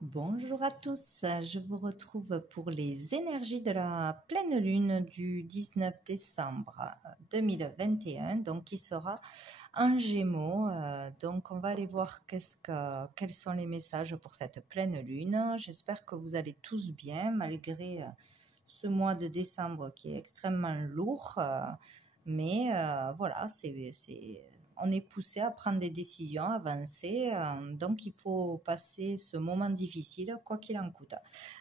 Bonjour à tous, je vous retrouve pour les énergies de la pleine lune du 19 décembre 2021, donc qui sera en Gémeaux. Donc on va aller voir quels sont les messages pour cette pleine lune. J'espère que vous allez tous bien malgré ce mois de décembre qui est extrêmement lourd. Mais voilà, on est poussé à prendre des décisions, à avancer. Donc, il faut passer ce moment difficile, quoi qu'il en coûte.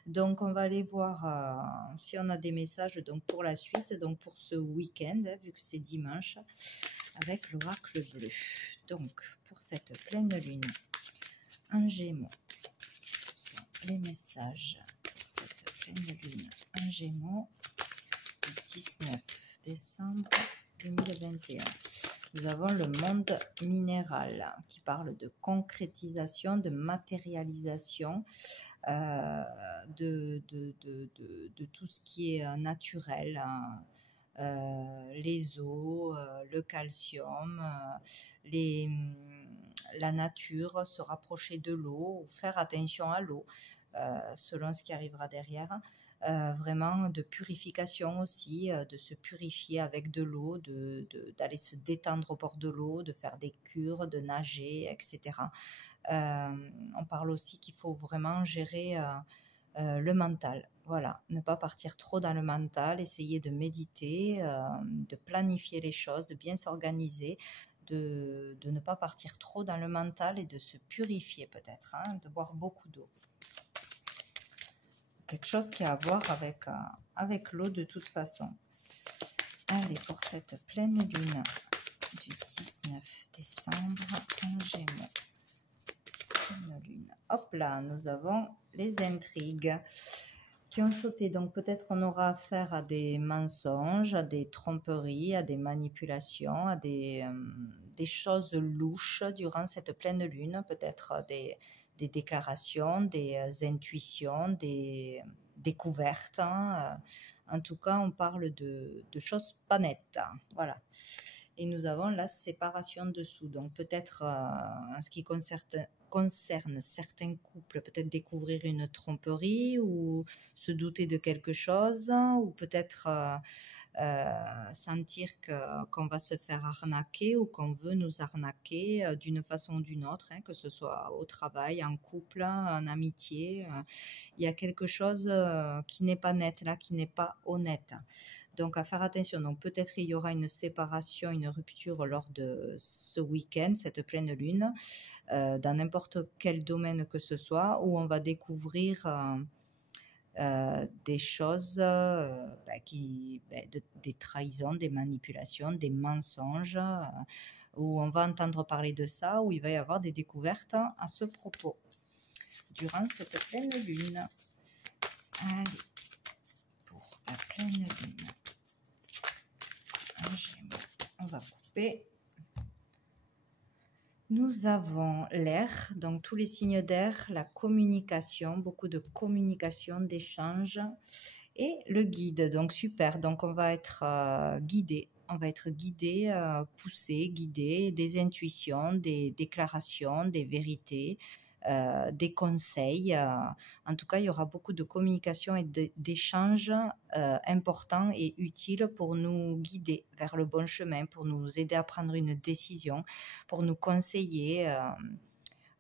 Donc, on va aller voir si on a des messages donc, pour la suite, donc pour ce week-end, vu que c'est dimanche, avec l'oracle bleu. Donc, pour cette pleine lune en Gémeaux, les messages pour cette pleine lune en Gémeaux, le 19 décembre 2021. Nous avons le monde minéral qui parle de concrétisation, de matérialisation, de tout ce qui est naturel, hein, les eaux, le calcium, la nature, se rapprocher de l'eau, ou faire attention à l'eau, selon ce qui arrivera derrière. Vraiment de purification aussi, de se purifier avec de l'eau, d'aller se détendre au bord de l'eau, de faire des cures, de nager, etc. On parle aussi qu'il faut vraiment gérer le mental. Voilà, ne pas partir trop dans le mental, essayer de méditer, de planifier les choses, de bien s'organiser, de ne pas partir trop dans le mental et de se purifier peut-être, hein, de boire beaucoup d'eau. Quelque chose qui a à voir avec l'eau de toute façon. Allez, pour cette pleine lune du 19 décembre en Gémeaux. Pleine lune. Hop là, nous avons les intrigues qui ont sauté. Donc peut-être on aura affaire à des mensonges, à des tromperies, à des manipulations, à des choses louches durant cette pleine lune. Peut-être des déclarations, des intuitions, des découvertes. Hein. En tout cas, on parle de choses pas nettes. Hein. Voilà. Et nous avons la séparation dessous. Donc peut-être en ce qui concerne certains couples, peut-être découvrir une tromperie ou se douter de quelque chose, ou peut-être sentir qu'on va se faire arnaquer ou qu'on veut nous arnaquer d'une façon ou d'une autre, hein, que ce soit au travail, en couple, en amitié. Il y a quelque chose qui n'est pas net là, qui n'est pas honnête. Donc à faire attention. Donc peut-être il y aura une séparation, une rupture lors de ce week-end, cette pleine lune, dans n'importe quel domaine que ce soit, où on va découvrir des choses, des trahisons, des manipulations, des mensonges, où on va entendre parler de ça, où il va y avoir des découvertes à ce propos durant cette pleine lune. Allez, pour la pleine lune en Gémeaux, on va couper. Nous avons l'air, donc tous les signes d'air, la communication, beaucoup de communication, d'échange, et le guide, donc super, donc on va être guidé, poussé, guidé, des intuitions, des déclarations, des vérités, des conseils. En tout cas, il y aura beaucoup de communication et d'échanges importants et utiles pour nous guider vers le bon chemin, pour nous aider à prendre une décision, pour nous conseiller.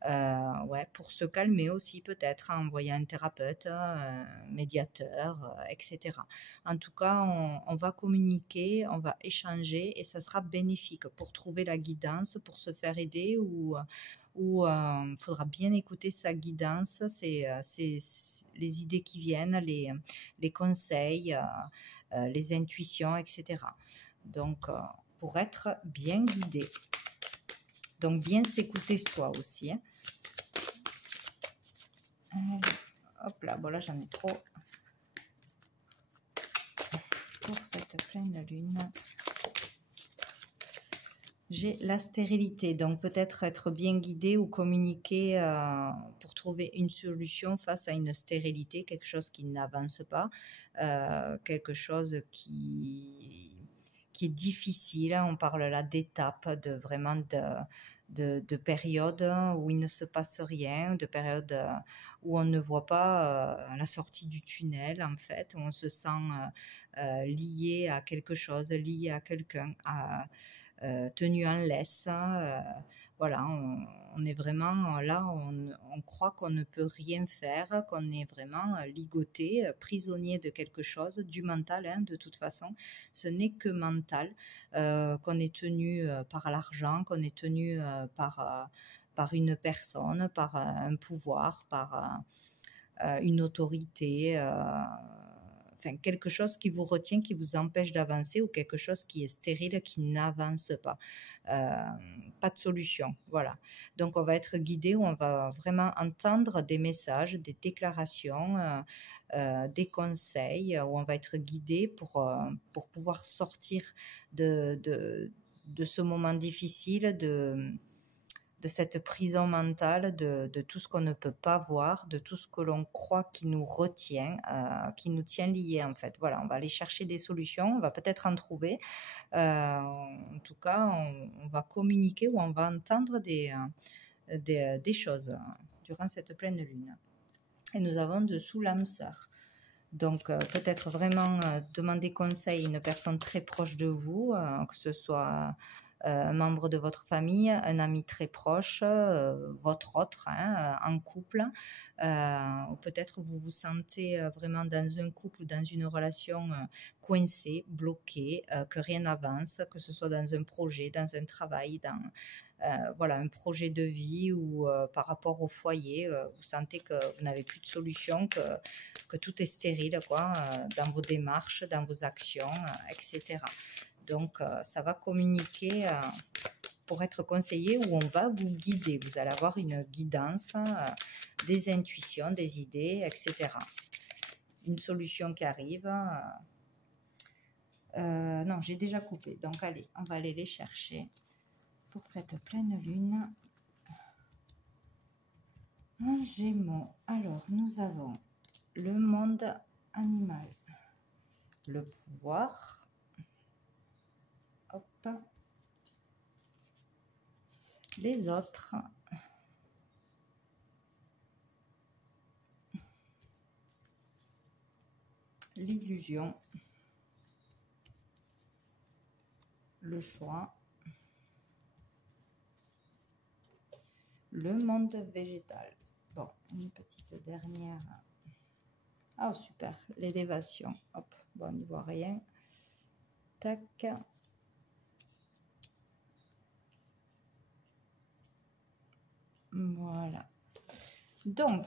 Ouais, pour se calmer aussi peut-être, en envoyer un thérapeute, un médiateur, etc. En tout cas, on va communiquer, on va échanger et ça sera bénéfique pour trouver la guidance, pour se faire aider ou faudra bien écouter sa guidance, c'est les idées qui viennent, les conseils, les intuitions, etc. Donc, pour être bien guidé. Donc, bien s'écouter soi aussi. Hein. Hop là, bon là j'en ai trop. Pour cette pleine lune, j'ai la stérilité. Donc peut-être être bien guidé ou communiquer pour trouver une solution face à une stérilité, quelque chose qui n'avance pas, quelque chose qui est difficile. On parle là d'étapes, de vraiment de périodes où il ne se passe rien, de périodes où on ne voit pas la sortie du tunnel, en fait, où on se sent lié à quelque chose, lié à quelqu'un, tenu en laisse. Voilà, on est vraiment là, on croit qu'on ne peut rien faire, qu'on est vraiment ligoté, prisonnier de quelque chose, du mental, hein, de toute façon. Ce n'est que mental, qu'on est tenu par l'argent, qu'on est tenu par une personne, par un pouvoir, par une autorité, enfin quelque chose qui vous retient, qui vous empêche d'avancer, ou quelque chose qui est stérile, qui n'avance pas. Pas de solution, voilà. Donc on va être guidé, ou on va vraiment entendre des messages, des déclarations, des conseils, où on va être guidé pour pouvoir sortir de ce moment difficile, de cette prison mentale, de tout ce qu'on ne peut pas voir, de tout ce que l'on croit qui nous retient, qui nous tient liés, en fait. Voilà, on va aller chercher des solutions, on va peut-être en trouver. En tout cas, on va communiquer, ou on va entendre des choses durant cette pleine lune. Et nous avons dessous l'âme sœur. Donc, peut-être vraiment demander conseil à une personne très proche de vous, que ce soit un membre de votre famille, un ami très proche, votre autre, hein, en couple. Ou peut-être vous vous sentez vraiment dans un couple ou dans une relation coincé, bloqué, que rien n'avance, que ce soit dans un projet, dans un travail, dans voilà, un projet de vie, ou par rapport au foyer, vous sentez que vous n'avez plus de solution, que tout est stérile, quoi, dans vos démarches, dans vos actions, etc. Donc, ça va communiquer pour être conseillé, où on va vous guider. Vous allez avoir une guidance, des intuitions, des idées, etc. Une solution qui arrive. Non, j'ai déjà coupé. Donc, allez, on va aller les chercher pour cette pleine lune. En Gémeaux. Alors, nous avons le monde animal, le pouvoir, hop, les autres, l'illusion, le choix, le monde végétal. Bon, une petite dernière. Ah, super, l'élévation. Hop, bon, on n'y voit rien. Tac. Voilà. Donc,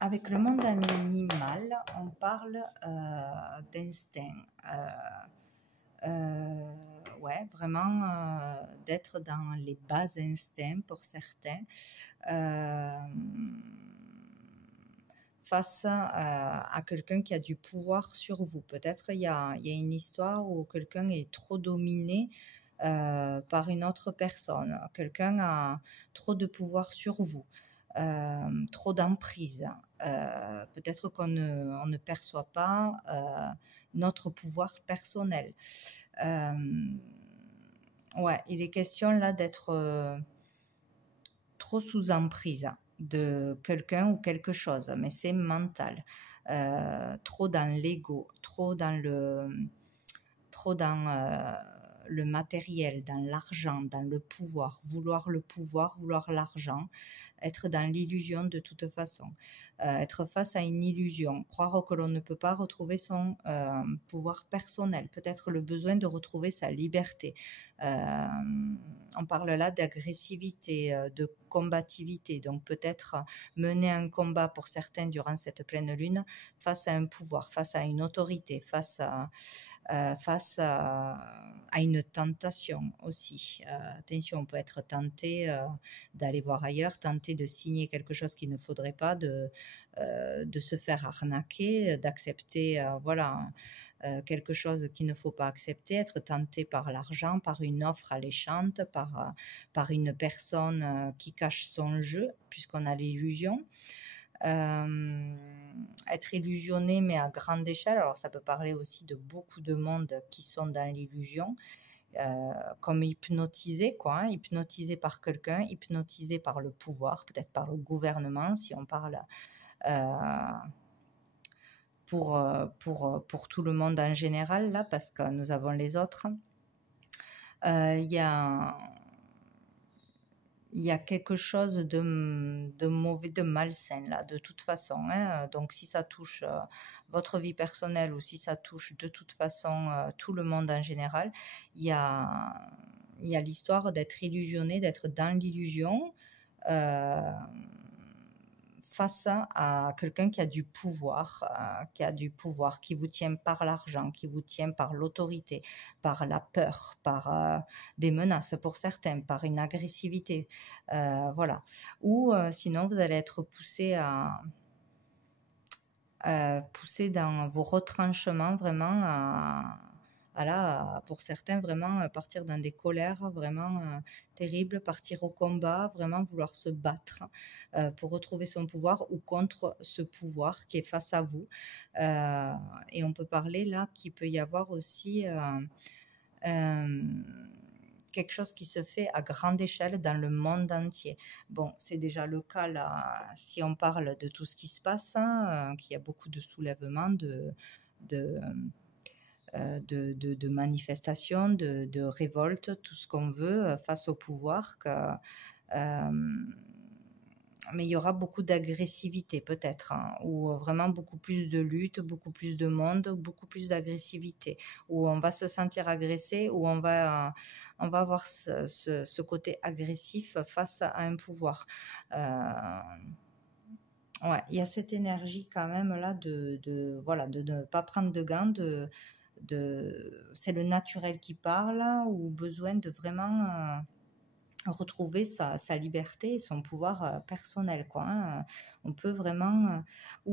avec le monde animal, on parle d'instinct. Ouais, vraiment d'être dans les bas instincts pour certains. Face à quelqu'un qui a du pouvoir sur vous. Peut-être il y a une histoire où quelqu'un est trop dominé par une autre personne. Quelqu'un a trop de pouvoir sur vous, trop d'emprise. Peut-être qu'on ne perçoit pas notre pouvoir personnel. Ouais, il est question là d'être trop sous emprise de quelqu'un ou quelque chose, mais c'est mental. Trop dans l'ego, trop dans le matériel, dans l'argent, dans le pouvoir, vouloir l'argent, être dans l'illusion de toute façon, être face à une illusion, croire que l'on ne peut pas retrouver son pouvoir personnel, peut-être le besoin de retrouver sa liberté. On parle là d'agressivité, de combativité, donc peut-être mener un combat pour certains durant cette pleine lune face à un pouvoir, face à une autorité, face à une tentation aussi. Attention, on peut être tenté d'aller voir ailleurs, tenté de signer quelque chose qu'il ne faudrait pas, de se faire arnaquer, d'accepter voilà, quelque chose qu'il ne faut pas accepter, être tenté par l'argent, par une offre alléchante, par une personne qui cache son jeu, puisqu'on a l'illusion. Être illusionné, mais à grande échelle. Alors ça peut parler aussi de beaucoup de monde qui sont dans l'illusion, comme hypnotisé, quoi, hein, hypnotisé par quelqu'un, hypnotisé par le pouvoir, peut-être par le gouvernement, si on parle pour tout le monde en général, là, parce que nous avons les autres. Il y a quelque chose de mauvais, de malsain là, de toute façon, hein. Donc si ça touche votre vie personnelle ou si ça touche de toute façon tout le monde en général, il y a l'histoire d'être illusionné, d'être dans l'illusion face à quelqu'un qui a du pouvoir, qui vous tient par l'argent, qui vous tient par l'autorité, par la peur, par des menaces pour certains, par une agressivité, voilà. Ou sinon, vous allez être poussé dans vos retranchements, vraiment pour certains, vraiment partir dans des colères vraiment terribles, partir au combat, vraiment vouloir se battre pour retrouver son pouvoir ou contre ce pouvoir qui est face à vous. Et on peut parler là qu'il peut y avoir aussi quelque chose qui se fait à grande échelle dans le monde entier. Bon, c'est déjà le cas là, si on parle de tout ce qui se passe, hein, qu'il y a beaucoup de soulèvements, de manifestations, de révoltes, tout ce qu'on veut face au pouvoir. Mais il y aura beaucoup d'agressivité peut-être, hein, ou vraiment beaucoup plus de lutte, beaucoup plus de monde, beaucoup plus d'agressivité, où on va se sentir agressé, où on va avoir ce côté agressif face à un pouvoir. Ouais, il y a cette énergie quand même là de ne pas prendre de gants, c'est le naturel qui parle, ou besoin de vraiment retrouver sa liberté et son pouvoir personnel, quoi, hein. On peut vraiment, il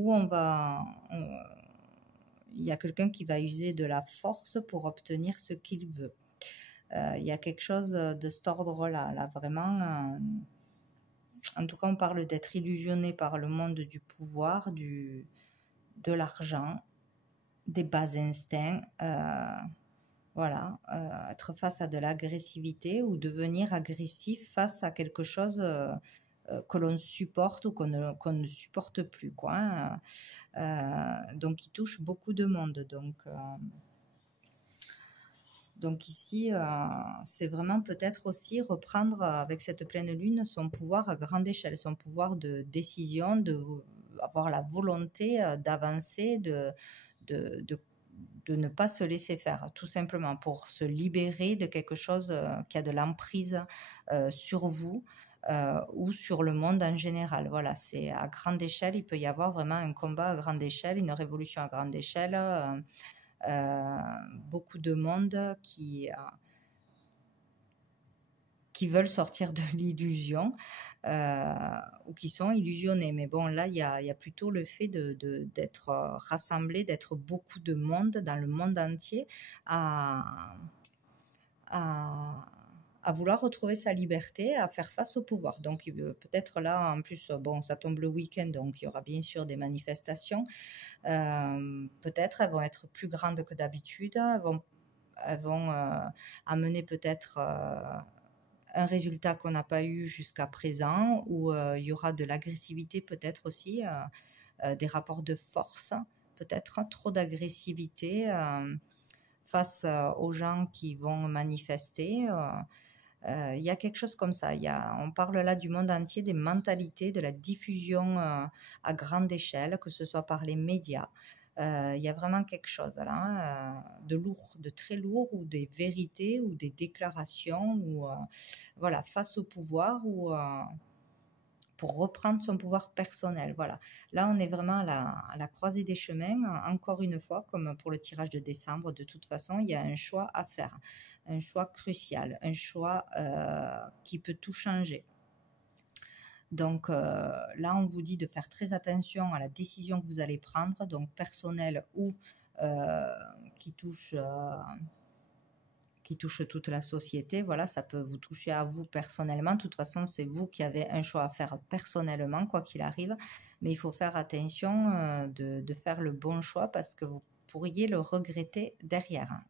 y a quelqu'un qui va user de la force pour obtenir ce qu'il veut. Il y a quelque chose de cet ordre-là, là, vraiment. En tout cas, on parle d'être illusionné par le monde du pouvoir, de l'argent, des bas instincts, voilà, être face à de l'agressivité ou devenir agressif face à quelque chose que l'on supporte ou qu'on ne supporte plus, quoi, hein. Donc, qui touche beaucoup de monde. Donc ici, c'est vraiment peut-être aussi reprendre avec cette pleine lune son pouvoir à grande échelle, son pouvoir de décision, avoir la volonté d'avancer, de ne pas se laisser faire, tout simplement, pour se libérer de quelque chose qui a de l'emprise sur vous ou sur le monde en général. Voilà, c'est à grande échelle, il peut y avoir vraiment un combat à grande échelle, une révolution à grande échelle, beaucoup de monde qui veulent sortir de l'illusion ou qui sont illusionnés. Mais bon, là, il y a plutôt le fait d'être rassemblés, d'être beaucoup de monde dans le monde entier à vouloir retrouver sa liberté, à faire face au pouvoir. Donc peut-être là, en plus, bon, ça tombe le week-end, donc il y aura bien sûr des manifestations. Peut-être elles vont être plus grandes que d'habitude, elles vont amener peut-être un résultat qu'on n'a pas eu jusqu'à présent, où il y aura de l'agressivité peut-être aussi, des rapports de force, peut-être trop d'agressivité face aux gens qui vont manifester. Il y a quelque chose comme ça. On parle là du monde entier, des mentalités, de la diffusion à grande échelle, que ce soit par les médias. Il y a vraiment quelque chose là, hein, de lourd, de très lourd, ou des vérités, ou des déclarations, ou voilà, face au pouvoir, ou pour reprendre son pouvoir personnel. Voilà. Là, on est vraiment à la croisée des chemins. Encore une fois, comme pour le tirage de décembre, de toute façon, il y a un choix à faire, un choix crucial, un choix qui peut tout changer. Donc là, on vous dit de faire très attention à la décision que vous allez prendre, donc personnelle ou qui touche toute la société. Voilà, ça peut vous toucher à vous personnellement. De toute façon, c'est vous qui avez un choix à faire personnellement, quoi qu'il arrive. Mais il faut faire attention de faire le bon choix, parce que vous pourriez le regretter derrière.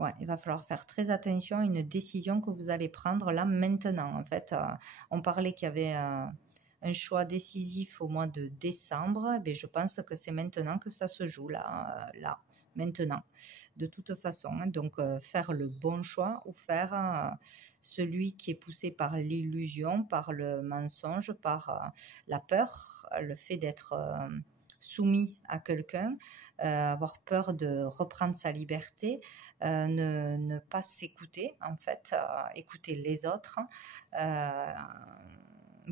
Ouais, il va falloir faire très attention à une décision que vous allez prendre là maintenant. En fait, on parlait qu'il y avait un choix décisif au mois de décembre. Eh bien, je pense que c'est maintenant que ça se joue, là, maintenant, de toute façon. Hein. Donc, faire le bon choix ou faire celui qui est poussé par l'illusion, par le mensonge, par la peur, le fait d'être soumis à quelqu'un, avoir peur de reprendre sa liberté, ne pas s'écouter, en fait, écouter les autres.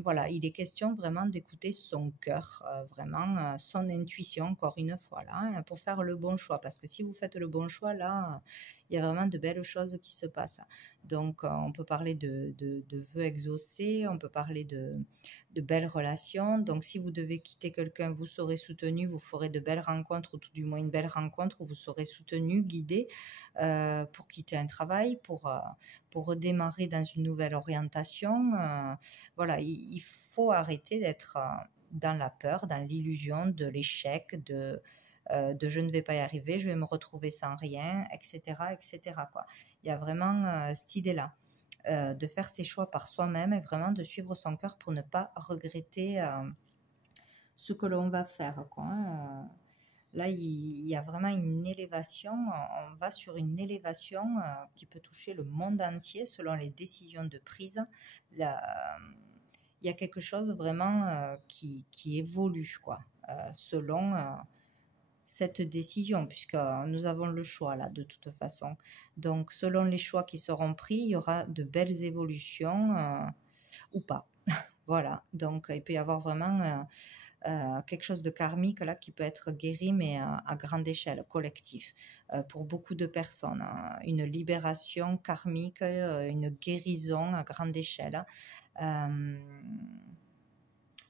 Voilà, il est question vraiment d'écouter son cœur, vraiment son intuition, encore une fois, là, hein, pour faire le bon choix. Parce que si vous faites le bon choix, là, il y a vraiment de belles choses qui se passent. Donc, on peut parler de vœux exaucés, on peut parler de belles relations. Donc, si vous devez quitter quelqu'un, vous serez soutenu, vous ferez de belles rencontres, ou tout du moins une belle rencontre où vous serez soutenu, guidé pour quitter un travail, pour redémarrer dans une nouvelle orientation. Voilà, il faut arrêter d'être dans la peur, dans l'illusion de l'échec, de je ne vais pas y arriver, je vais me retrouver sans rien, etc., etc., quoi. Il y a vraiment cette idée-là. De faire ses choix par soi-même et vraiment de suivre son cœur pour ne pas regretter ce que l'on va faire, quoi. Là, il y a vraiment une élévation, on va sur une élévation qui peut toucher le monde entier selon les décisions de prise. La- il y a quelque chose vraiment qui évolue, quoi, selon cette décision, puisque nous avons le choix là de toute façon. Donc selon les choix qui seront pris, il y aura de belles évolutions ou pas. Voilà, donc il peut y avoir vraiment quelque chose de karmique là qui peut être guéri, mais à grande échelle, collectif, pour beaucoup de personnes. Une libération karmique, une guérison à grande échelle.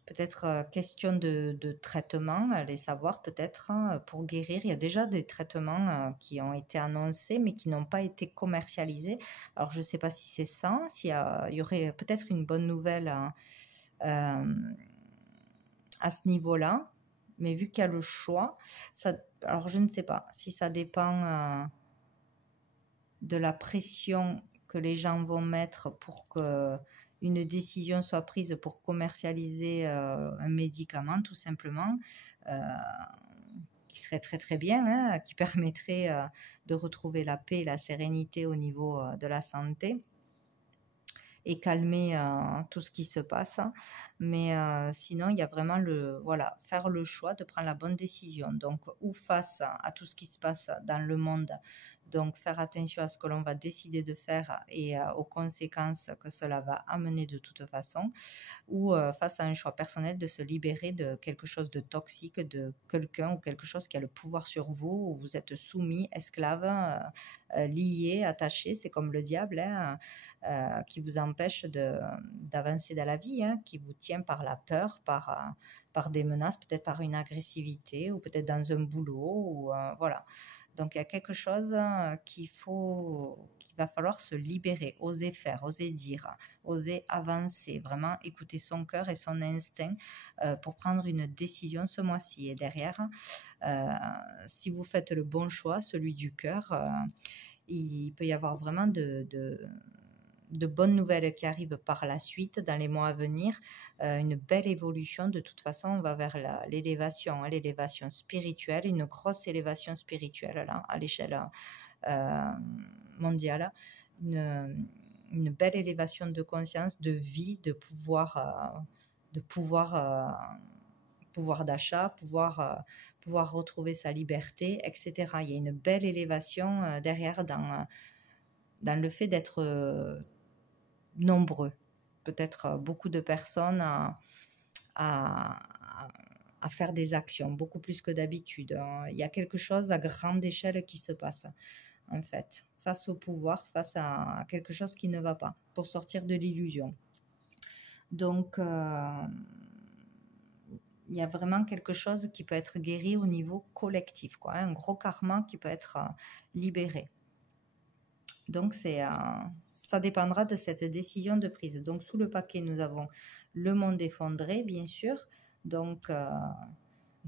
Peut-être question de traitement, allez savoir peut-être pour guérir. Il y a déjà des traitements qui ont été annoncés mais qui n'ont pas été commercialisés. Alors je ne sais pas si c'est ça, il y aurait peut-être une bonne nouvelle à ce niveau-là, mais vu qu'il y a le choix, alors je ne sais pas si ça dépend de la pression que les gens vont mettre pour que une décision soit prise pour commercialiser un médicament, tout simplement, qui serait très très bien, hein, qui permettrait de retrouver la paix et la sérénité au niveau de la santé et calmer tout ce qui se passe. Mais sinon, il y a vraiment faire le choix de prendre la bonne décision. Donc, ou face à tout ce qui se passe dans le monde, donc faire attention à ce que l'on va décider de faire et aux conséquences que cela va amener de toute façon, ou face à un choix personnel de se libérer de quelque chose de toxique, de quelqu'un ou quelque chose qui a le pouvoir sur vous, où vous êtes soumis, esclave, lié, attaché, c'est comme le diable, hein, qui vous empêche d'avancer dans la vie, hein, qui vous tient par la peur, par des menaces, peut-être par une agressivité, ou peut-être dans un boulot, ou voilà. Donc il y a quelque chose qu'il va falloir se libérer, oser faire, oser dire, oser avancer, vraiment écouter son cœur et son instinct pour prendre une décision ce mois-ci. Et derrière, si vous faites le bon choix, celui du cœur, il peut y avoir vraiment de bonnes nouvelles qui arrivent par la suite dans les mois à venir, une belle évolution. De toute façon, on va vers l'élévation, hein, l'élévation spirituelle, une grosse élévation spirituelle là, à l'échelle mondiale, une belle élévation de conscience, de vie, pouvoir d'achat, pouvoir retrouver sa liberté, etc. Il y a une belle élévation derrière dans le fait d'être nombreux, peut-être beaucoup de personnes à faire des actions, beaucoup plus que d'habitude. Il y a quelque chose à grande échelle qui se passe, en fait, face au pouvoir, face à quelque chose qui ne va pas, pour sortir de l'illusion. Donc, il y a vraiment quelque chose qui peut être guéri au niveau collectif, quoi, un gros karma qui peut être libéré. Donc, ça dépendra de cette décision de prise. Donc, sous le paquet, nous avons le monde effondré, bien sûr. Donc,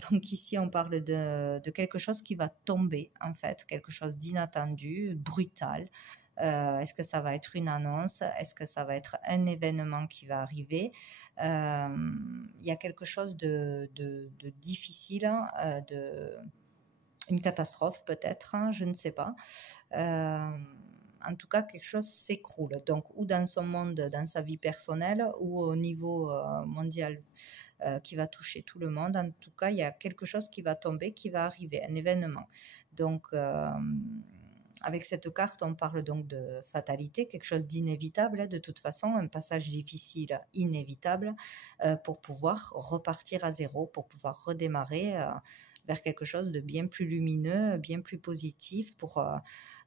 Donc ici, on parle de quelque chose qui va tomber, en fait, quelque chose d'inattendu, brutal. Est-ce que ça va être une annonce? Est-ce que ça va être un événement qui va arriver? Il y a quelque chose de difficile, une catastrophe peut-être, hein, je ne sais pas. En tout cas, quelque chose s'écroule. Donc, ou dans son monde, dans sa vie personnelle, ou au niveau mondial qui va toucher tout le monde. En tout cas, il y a quelque chose qui va tomber, qui va arriver, un événement. Donc, avec cette carte, on parle donc de fatalité, quelque chose d'inévitable, de toute façon, un passage difficile, inévitable, pour pouvoir repartir à zéro, pour pouvoir redémarrer vers quelque chose de bien plus lumineux, bien plus positif, pour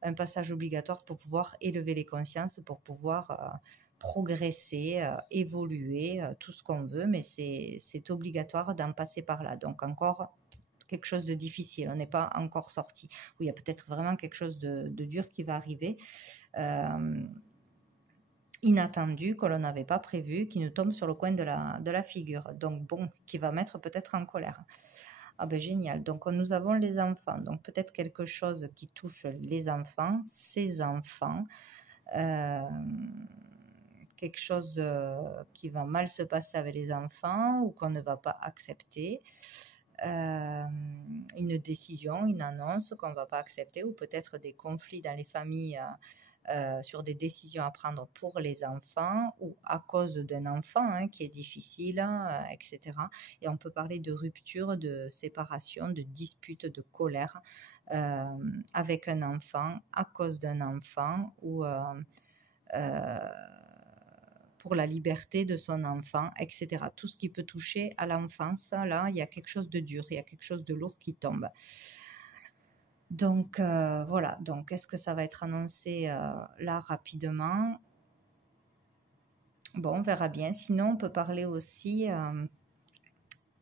un passage obligatoire pour pouvoir élever les consciences, pour pouvoir progresser, évoluer, tout ce qu'on veut, mais c'est obligatoire d'en passer par là. Donc encore quelque chose de difficile, on n'est pas encore sorti. Ou il y a peut-être vraiment quelque chose de dur qui va arriver, inattendu, que l'on n'avait pas prévu, qui nous tombe sur le coin de la figure. Donc bon, qui va mettre peut-être en colère. Ah ben génial. Donc nous avons les enfants. Donc peut-être quelque chose qui touche les enfants, ces enfants. Quelque chose qui va mal se passer avec les enfants ou qu'on ne va pas accepter. Une décision, une annonce qu'on ne va pas accepter, ou peut-être des conflits dans les familles sur des décisions à prendre pour les enfants ou à cause d'un enfant qui est difficile, etc. Et on peut parler de rupture, de séparation, de dispute, de colère avec un enfant, à cause d'un enfant, ou pour la liberté de son enfant, etc. Tout ce qui peut toucher à l'enfance, là, il y a quelque chose de dur, il y a quelque chose de lourd qui tombe. Donc, voilà. Donc, est-ce que ça va être annoncé là rapidement? Bon, on verra bien. Sinon, on peut parler aussi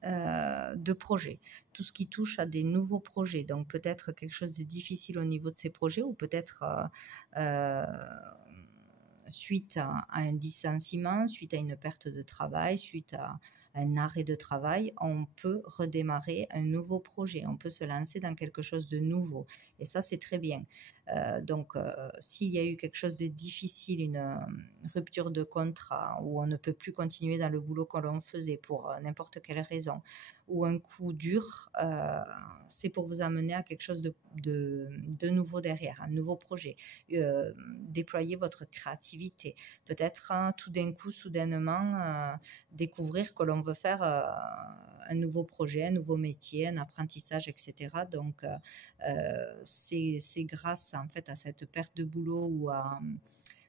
de projets. Tout ce qui touche à des nouveaux projets. Donc, peut-être quelque chose de difficile au niveau de ces projets, ou peut-être suite à un licenciement, suite à une perte de travail, suite à un arrêt de travail, on peut redémarrer un nouveau projet, on peut se lancer dans quelque chose de nouveau. Et ça, c'est très bien. Donc, s'il y a eu quelque chose de difficile, une rupture de contrat, où on ne peut plus continuer dans le boulot que l'on faisait pour n'importe quelle raison, ou un coup dur, c'est pour vous amener à quelque chose de nouveau derrière, un nouveau projet. Déployer votre créativité. Peut-être tout d'un coup, soudainement, découvrir que l'on veut faire un nouveau projet, un nouveau métier, un apprentissage, etc. Donc, c'est grâce en fait à cette perte de boulot ou à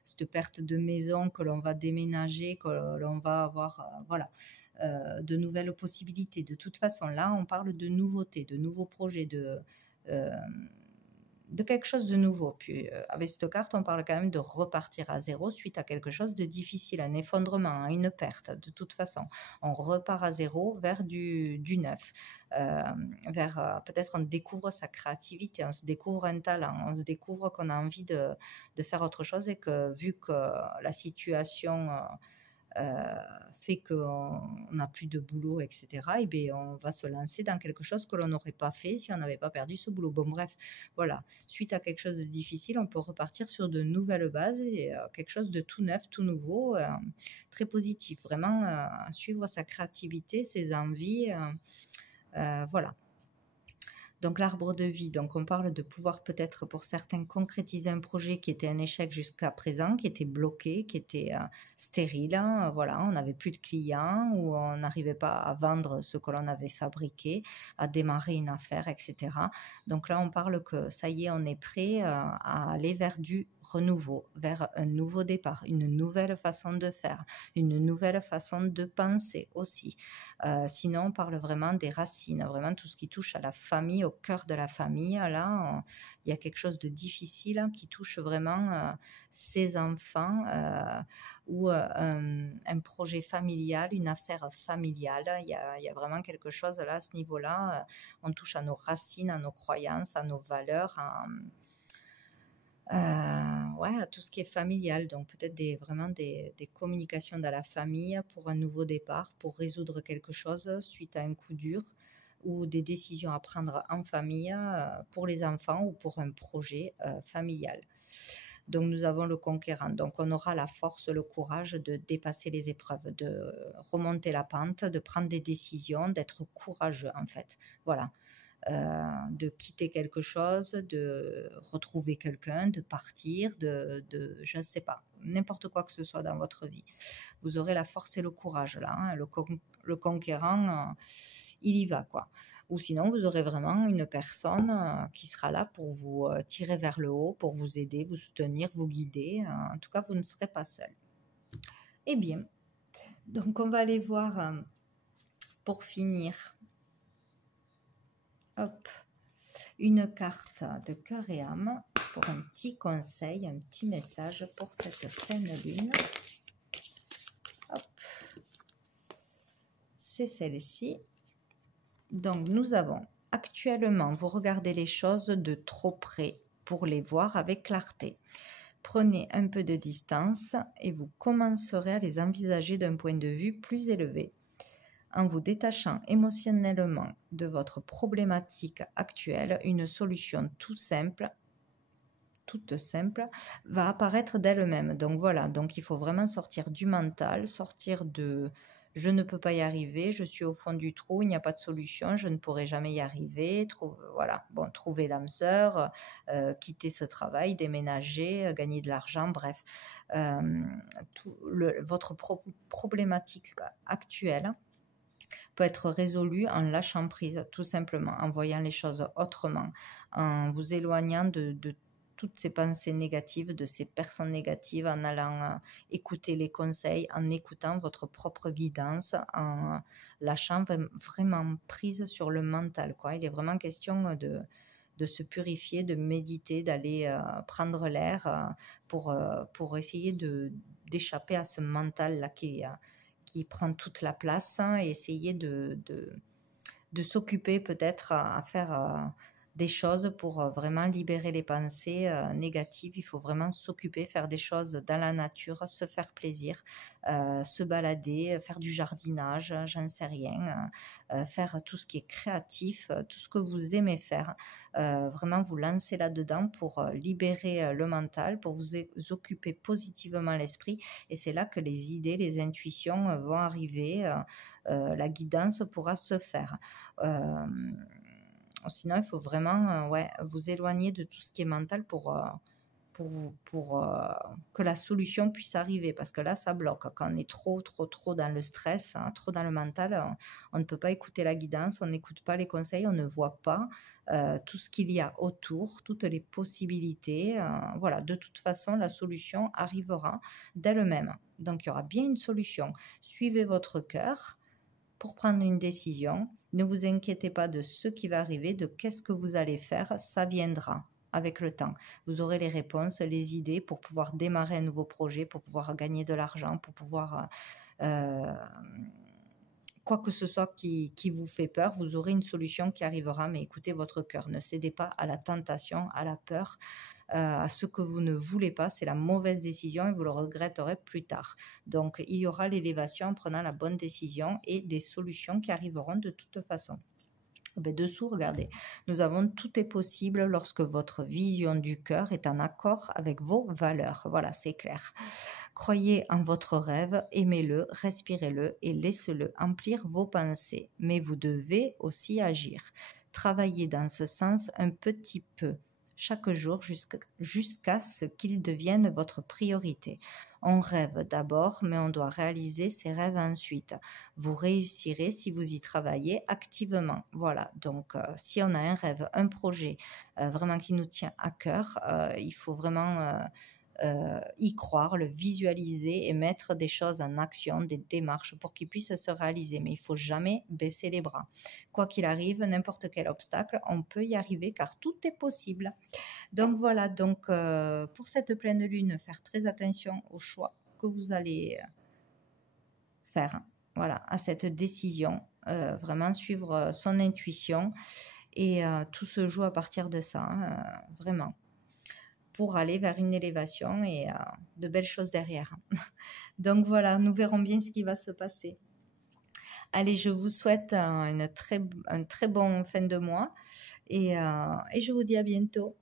cette perte de maison que l'on va déménager, que l'on va avoir voilà, de nouvelles possibilités. De toute façon, là, on parle de nouveautés, de nouveaux projets, de quelque chose de nouveau. Puis avec cette carte, on parle quand même de repartir à zéro suite à quelque chose de difficile, un effondrement, une perte. De toute façon, on repart à zéro vers du neuf, vers peut-être on découvre sa créativité, on se découvre un talent, on se découvre qu'on a envie de faire autre chose, et que vu que la situation fait qu'on n'a plus de boulot, etc., et bien on va se lancer dans quelque chose que l'on n'aurait pas fait si on n'avait pas perdu ce boulot. Bon, bref, voilà. Suite à quelque chose de difficile, on peut repartir sur de nouvelles bases, et quelque chose de tout neuf, tout nouveau, très positif. Vraiment, suivre sa créativité, ses envies, voilà. Donc l'arbre de vie, donc on parle de pouvoir peut-être pour certains concrétiser un projet qui était un échec jusqu'à présent, qui était bloqué, qui était stérile, voilà, on n'avait plus de clients, ou on n'arrivait pas à vendre ce que l'on avait fabriqué, à démarrer une affaire, etc. Donc là on parle que ça y est, on est prêt à aller vers du renouveau, vers un nouveau départ, une nouvelle façon de faire, une nouvelle façon de penser aussi. Sinon, on parle vraiment des racines, vraiment tout ce qui touche à la famille, au cœur de la famille. Là, il y a quelque chose de difficile qui touche vraiment ses enfants, ou un projet familial, une affaire familiale. Il y a vraiment quelque chose là, à ce niveau-là. On touche à nos racines, à nos croyances, à nos valeurs, ouais, à tout ce qui est familial. Donc peut-être vraiment des communications dans la famille pour un nouveau départ, pour résoudre quelque chose suite à un coup dur, ou des décisions à prendre en famille pour les enfants ou pour un projet familial. Donc nous avons le conquérant, donc on aura la force, le courage de dépasser les épreuves, de remonter la pente, de prendre des décisions, d'être courageux en fait. Voilà. De quitter quelque chose, de retrouver quelqu'un, de partir, je ne sais pas, n'importe quoi que ce soit dans votre vie. Vous aurez la force et le courage là, hein. Le conquérant, il y va quoi. Ou sinon, vous aurez vraiment une personne qui sera là pour vous tirer vers le haut, pour vous aider, vous soutenir, vous guider. En tout cas, vous ne serez pas seul. Eh bien, donc on va aller voir pour finir. Hop, une carte de cœur et âme pour un petit conseil, un petit message pour cette pleine lune. Hop, c'est celle-ci. Donc, nous avons actuellement, vous regardez les choses de trop près pour les voir avec clarté. Prenez un peu de distance et vous commencerez à les envisager d'un point de vue plus élevé. En vous détachant émotionnellement de votre problématique actuelle, une solution toute simple, va apparaître d'elle-même. Donc voilà, donc il faut vraiment sortir du mental, sortir de « je ne peux pas y arriver, je suis au fond du trou, il n'y a pas de solution, je ne pourrai jamais y arriver », voilà, bon, trouver l'âme sœur, quitter ce travail, déménager, gagner de l'argent, bref. Votre problématique actuelle peut être résolue en lâchant prise, tout simplement, en voyant les choses autrement, en vous éloignant de toutes ces pensées négatives, de ces personnes négatives, en allant écouter les conseils, en écoutant votre propre guidance, en lâchant vraiment prise sur le mental, quoi. Il est vraiment question de se purifier, de méditer, d'aller prendre l'air pour essayer d'échapper à ce mental-là qui prend toute la place, hein, et essayer de s'occuper peut-être à faire des choses pour vraiment libérer les pensées négatives. Il faut vraiment s'occuper, faire des choses dans la nature, se faire plaisir, se balader, faire du jardinage, j'en sais rien, faire tout ce qui est créatif, tout ce que vous aimez faire. Vraiment vous lancer là-dedans pour libérer le mental, pour vous occuper positivement l'esprit. Et c'est là que les idées, les intuitions vont arriver, la guidance pourra se faire. Sinon, il faut vraiment vous éloigner de tout ce qui est mental pour que la solution puisse arriver, parce que là, ça bloque. Quand on est trop dans le stress, hein, trop dans le mental, on ne peut pas écouter la guidance, on n'écoute pas les conseils, on ne voit pas tout ce qu'il y a autour, toutes les possibilités. Voilà, de toute façon, la solution arrivera d'elle-même. Donc, il y aura bien une solution. Suivez votre cœur pour prendre une décision. Ne vous inquiétez pas de ce qui va arriver, de qu'est-ce que vous allez faire, ça viendra avec le temps. Vous aurez les réponses, les idées pour pouvoir démarrer un nouveau projet, pour pouvoir gagner de l'argent, pour pouvoir quoi que ce soit qui vous fait peur, vous aurez une solution qui arrivera, mais écoutez votre cœur. Ne cédez pas à la tentation, à la peur, à ce que vous ne voulez pas. C'est la mauvaise décision et vous le regretterez plus tard. Donc, il y aura l'élévation en prenant la bonne décision et des solutions qui arriveront de toute façon. Dessous, regardez, nous avons « Tout est possible lorsque votre vision du cœur est en accord avec vos valeurs ». Voilà, c'est clair. Croyez en votre rêve, aimez-le, respirez-le et laissez-le emplir vos pensées. Mais vous devez aussi agir. Travaillez dans ce sens un petit peu chaque jour jusqu'à ce qu'il devienne votre priorité. On rêve d'abord, mais on doit réaliser ses rêves ensuite. Vous réussirez si vous y travaillez activement. Voilà, donc si on a un rêve, un projet vraiment qui nous tient à cœur, il faut vraiment y croire, le visualiser et mettre des choses en action, des démarches pour qu'ils puissent se réaliser. Mais il ne faut jamais baisser les bras. Quoi qu'il arrive, n'importe quel obstacle, on peut y arriver car tout est possible. Donc voilà, donc pour cette pleine lune, faire très attention aux choix que vous allez faire. Voilà, à cette décision, vraiment suivre son intuition et tout se joue à partir de ça, hein, vraiment, pour aller vers une élévation et de belles choses derrière. Donc voilà, nous verrons bien ce qui va se passer. Allez, je vous souhaite un très bon fin de mois et je vous dis à bientôt.